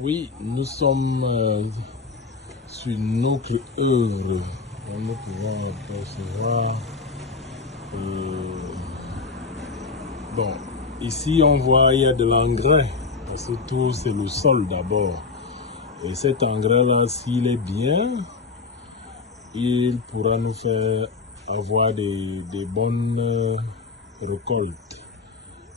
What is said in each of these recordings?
Oui, nous sommes sur une autre œuvre. Nous pouvons percevoir. Bon, ici on voit il y a de l'engrais, parce que tout c'est le sol d'abord. Et cet engrais-là, s'il est bien, il pourra nous faire avoir des bonnes récoltes.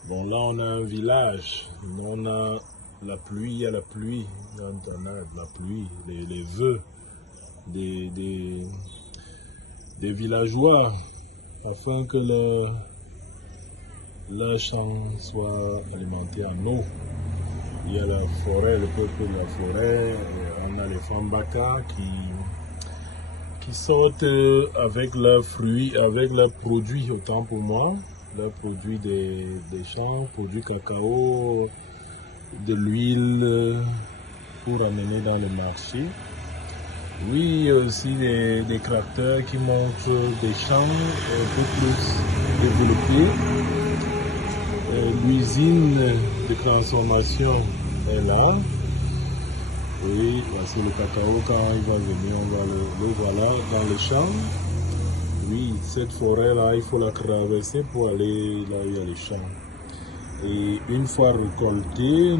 Bon, là on a un village, on a la pluie, il y a la pluie, on a la pluie, les vœux des villageois, afin que leur champ soit alimenté en eau. Il y a la forêt, le peuple de la forêt, on a les Fambaka qui sortent avec leurs fruits, avec leurs produits, autant pour moi, leurs produits des champs, produits cacao, de l'huile pour amener dans le marché. Oui, il y a aussi des tracteurs qui montrent des champs un peu plus développés. L'usine de transformation est là. Oui, parce que le cacao, quand il va venir, on va le voilà dans le champ. Oui, cette forêt-là, il faut la traverser pour aller là où il y a les champs. Et une fois récoltés,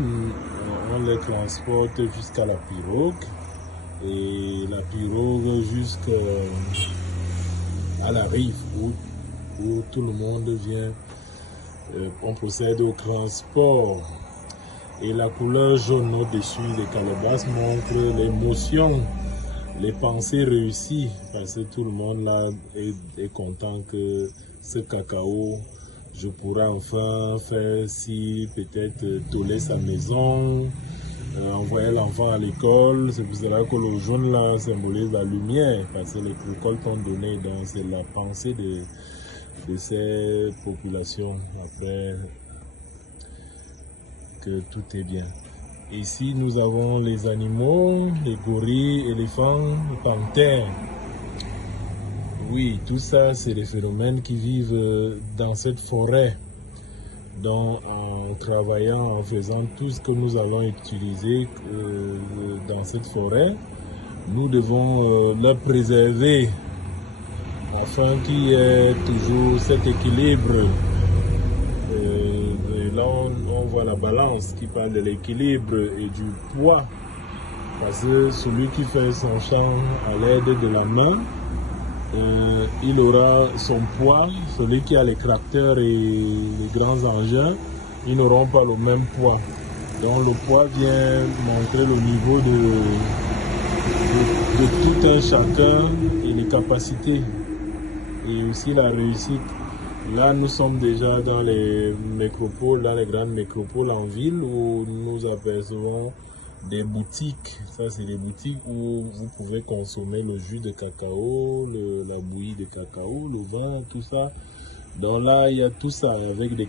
on les transporte jusqu'à la pirogue. Et la pirogue jusqu'à la rive où tout le monde vient. On procède au transport. Et la couleur jaune au-dessus des calebasses montre l'émotion, les pensées réussies, parce que tout le monde là est content que ce cacao, je pourrais enfin faire si peut-être toller sa maison, envoyer l'enfant à l'école. C'est pour cela que le jaune là symbolise la lumière, parce que les récoltes ont donné, donc c'est la pensée de ces populations après que tout est bien. Ici nous avons les animaux, les gorilles, éléphants, les panthères. Oui, tout ça c'est des phénomènes qui vivent dans cette forêt. Donc en travaillant, en faisant tout ce que nous allons utiliser dans cette forêt, nous devons la préserver afin qu'il y ait toujours cet équilibre. Là on voit la balance qui parle de l'équilibre et du poids, parce que celui qui fait son champ à l'aide de la main, il aura son poids. Celui qui a les tracteurs et les grands engins, ils n'auront pas le même poids. Donc le poids vient montrer le niveau de tout un chacun et les capacités et aussi la réussite. Là, nous sommes déjà dans les métropoles, dans les grandes métropoles en ville, où nous apercevons des boutiques. Ça, c'est des boutiques où vous pouvez consommer le jus de cacao, la bouillie de cacao, le vin, tout ça. Donc là, il y a tout ça avec des